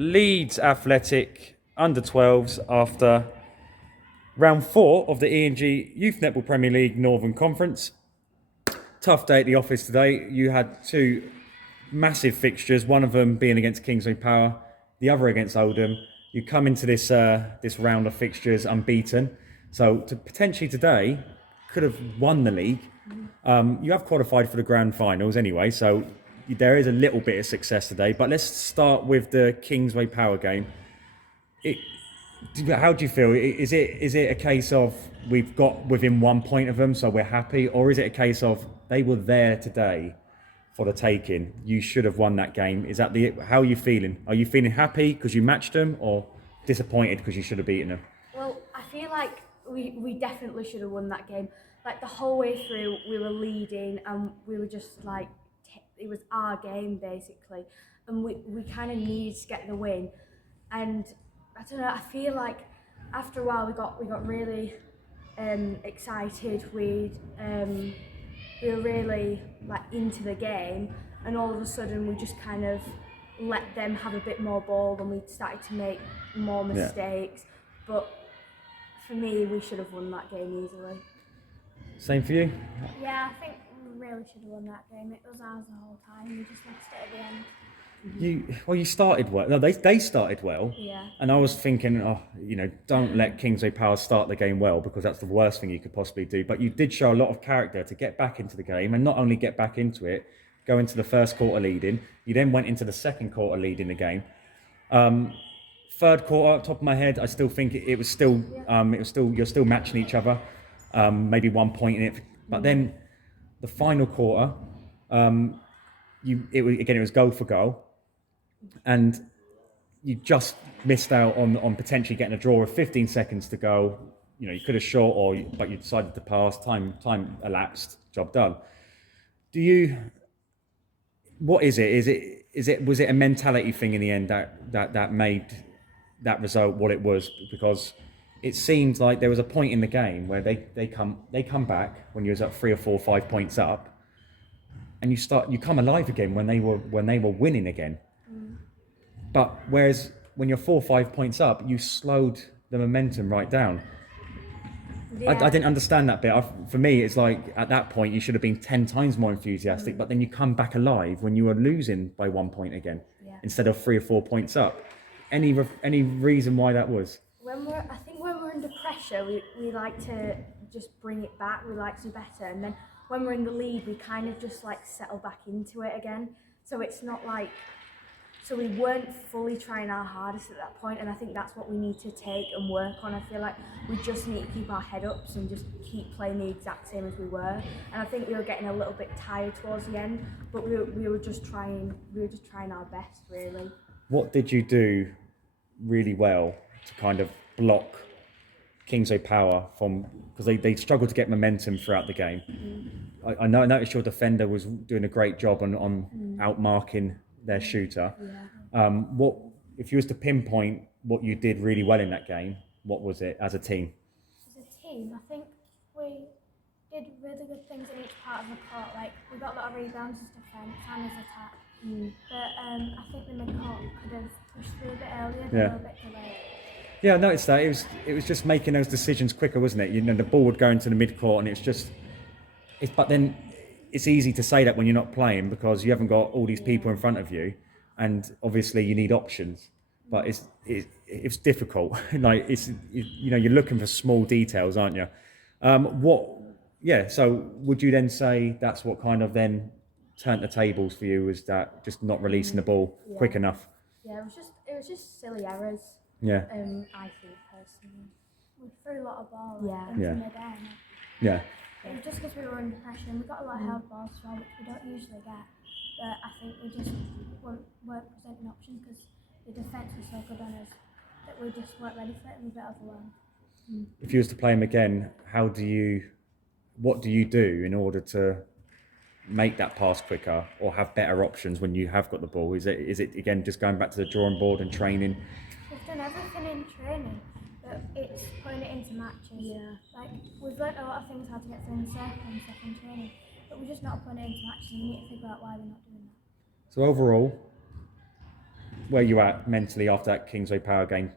Leeds Athletic under-12s after round 4 of the E&G Youth Netball Premier League Northern Conference. Tough day at the office today. You had two massive fixtures, one of them being against Kingsway Power, the other against Oldham. You come into this round of fixtures unbeaten. So potentially today could have won the league. You have qualified for the grand finals anyway, so there is a little bit of success today. But let's start with the Kingsway Power game. How do you feel? Is it a case of we've got within 1 point of them, so we're happy, or is it a case of they were there today for the taking? You should have won that game. Is that how are you feeling? Are you feeling happy because you matched them, or disappointed because you should have beaten them? Well, I feel like we definitely should have won that game. Like the whole way through, we were leading, and we were just like it was our game basically, and we kind of needed to get the win. And I don't know, I feel like after a while we got really excited. We were really like into the game, and all of a sudden we just kind of let them have a bit more ball, and we started to make more mistakes. Yeah. But for me, we should have won that game easily. Same for you? Yeah, I think we really should have won that game. It was ours the whole time. We just lost it at the end. You started well. No, they started well. Yeah. And I was thinking, don't let Kingsway Power start the game well, because that's the worst thing you could possibly do. But you did show a lot of character to get back into the game, and not only get back into it, go into the first quarter leading. You then went into the second quarter leading the game. Third quarter, top of my head, I still think it was still you're still matching each other. Maybe 1 point in it, but then the final quarter, it was goal for goal. And you just missed out on potentially getting a draw with 15 seconds to go. You could have shot, but you decided to pass. Time elapsed. Job done. What is it? Was it a mentality thing in the end that made that result what it was? Because it seemed like there was a point in the game where they come back when you was up 3 or 4 or 5 points up, and you come alive again when they were winning again. But whereas when you're 4 or 5 points up, you slowed the momentum right down. Yeah. I didn't understand that bit. For me, it's like at that point you should have been 10 times more enthusiastic. But then you come back alive when you were losing by 1 point again, instead of 3 or 4 points up. Any reason why that was? I think when we're under pressure, we like to just bring it back. We like to do better, and then when we're in the lead, we kind of just like settle back into it again. So it's not like. So we weren't fully trying our hardest at that point, and I think that's what we need to take and work on. I feel like we just need to keep our head ups and just keep playing the exact same as we were. And I think we were getting a little bit tired towards the end, but we were just trying our best, really. What did you do really well to kind of block Kingsway Power from, because they struggled to get momentum throughout the game? I noticed your defender was doing a great job on outmarking their shooter. What if you was to pinpoint what you did really well in that game? What was it as a team? As a team, I think we did really good things in each part of the court. Like we got a lot of rebounds as defence and as attack. But I think the mid-court could have pushed through a bit earlier, but a little bit delayed. Yeah, I noticed that. It was just making those decisions quicker, wasn't it? The ball would go into the mid-court, and but then it's easy to say that when you're not playing, because you haven't got all these people in front of you, and obviously you need options. But it's difficult. Like you're looking for small details, aren't you? So would you then say that's what kind of then turned the tables for you? Was that just not releasing the ball quick enough? Yeah, it was just silly errors. Yeah. I think personally, we threw a lot of balls into mid-air. Yeah. It was just because we were under pressure, and we got a lot of held balls as well, which we don't usually get. But I think we just weren't presenting options because the defence was so good on us that we just weren't ready for it, and we were a bit overwhelmed. If you was to play him again, what do you do in order to make that pass quicker or have better options when you have got the ball? Is it again just going back to the drawing board and training? We've done everything in training, but it's putting it into matches. Yeah. Like we've learnt a lot of things how to get through in circle and stuff in training, but we're just not putting it into matches, and we need to figure out why we're not doing that. So overall, where you at mentally after that Kingsway Power game?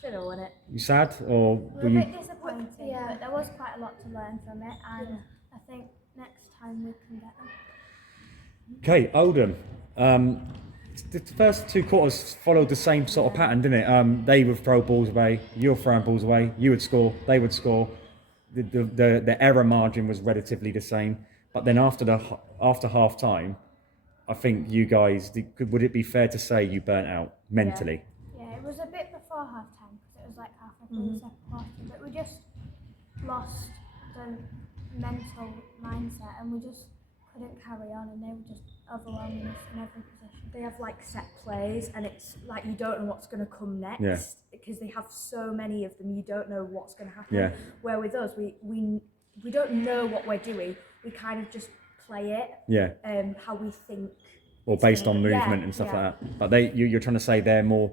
Should have won it. You sad or We were were a you? bit disappointed, Yeah. but there was quite a lot to learn from it, and I think next time we can get them. Okay, Oldham. The first two quarters followed the same sort of pattern, didn't it? They would throw balls away, you were throwing balls away, you would score, they would score. The error margin was relatively the same, but then after half time, I think you guys would it be fair to say you burnt out mentally? Yeah, it was a bit before half time because it was like halfway through the second quarter, but we just lost the mental mindset and we just couldn't carry on, and they were just overwhelming us in every position. They have like set plays, and it's like you don't know what's going to come next Yeah. because they have so many of them. You don't know what's going to happen. Yeah. Where with us, we don't know what we're doing. We kind of just play it. Yeah. How we think. Or it's based gonna on go. movement Yeah, and stuff yeah. like that. But you're trying to say they're more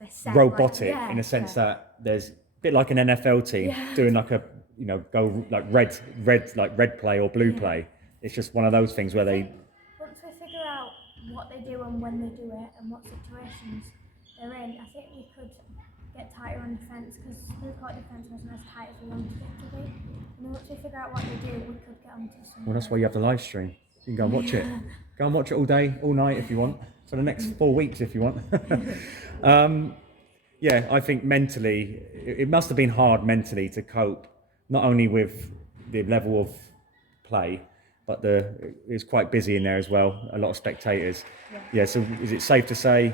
They're set, robotic like, in a sense that there's a bit like an NFL team doing like a go like red play or blue play. It's just one of those things where they Once we figure out what they do and when they do it and what situations they're in, I think we could get tighter on defence because three-quarter defence wasn't as tight as we wanted it to be. And then once we figure out what they do, we could get onto some. well, that's why you have the live stream. You can go and watch it. Go and watch it all day, all night if you want. For the next 4 weeks if you want. Yeah, I think mentally, it must have been hard mentally to cope, not only with the level of play, but it was quite busy in there as well. A lot of spectators. Yeah. So is it safe to say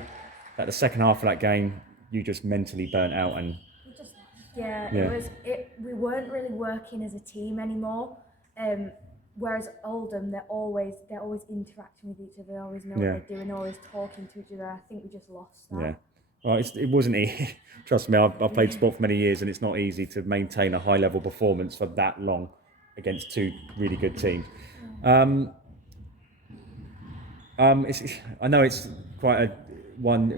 that the second half of that game, you just mentally burnt out and? We just Yeah, Yeah. we weren't really working as a team anymore. Whereas Oldham, they're always interacting with each other, they always know Yeah. what they're doing, always talking to each other. I think we just lost that. Yeah. Well, it wasn't easy. Trust me, I've played sport for many years, and it's not easy to maintain a high level performance for that long against two really good teams. I know it's quite it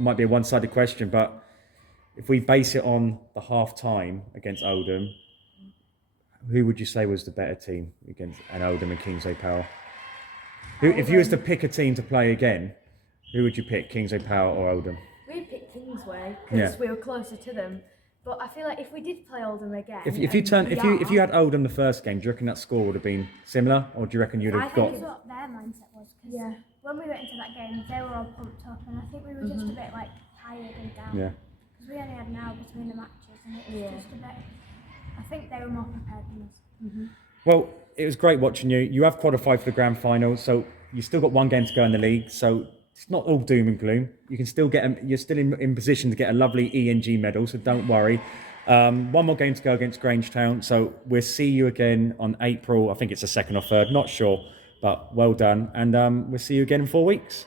might be a one-sided question, but if we base it on the half time against Oldham, who would you say was the better team against Oldham and Kingsway Power? If you was to pick a team to play again, who would you pick, Kingsway Power or Oldham? We picked Kingsway because Yeah. we were closer to them. But I feel like if we did play Oldham again, If you and had Oldham the first game, do you reckon that score would have been similar, or do you reckon you'd I have think got? it's what their mindset was because Yeah. when we went into that game, they were all pumped up, and I think we were just a bit like tired and down. Yeah. Because we only had an hour between the matches, and it was just a bit. I think they were more prepared than us. Well, it was great watching you. You have qualified for the grand final, so you still got one game to go in the league. So it's not all doom and gloom. You can still you're still in position to get a lovely ENG medal. So don't worry. One more game to go against Grangetown. So we'll see you again on April. I think it's the 2nd or 3rd. Not sure, but well done. And we'll see you again in 4 weeks.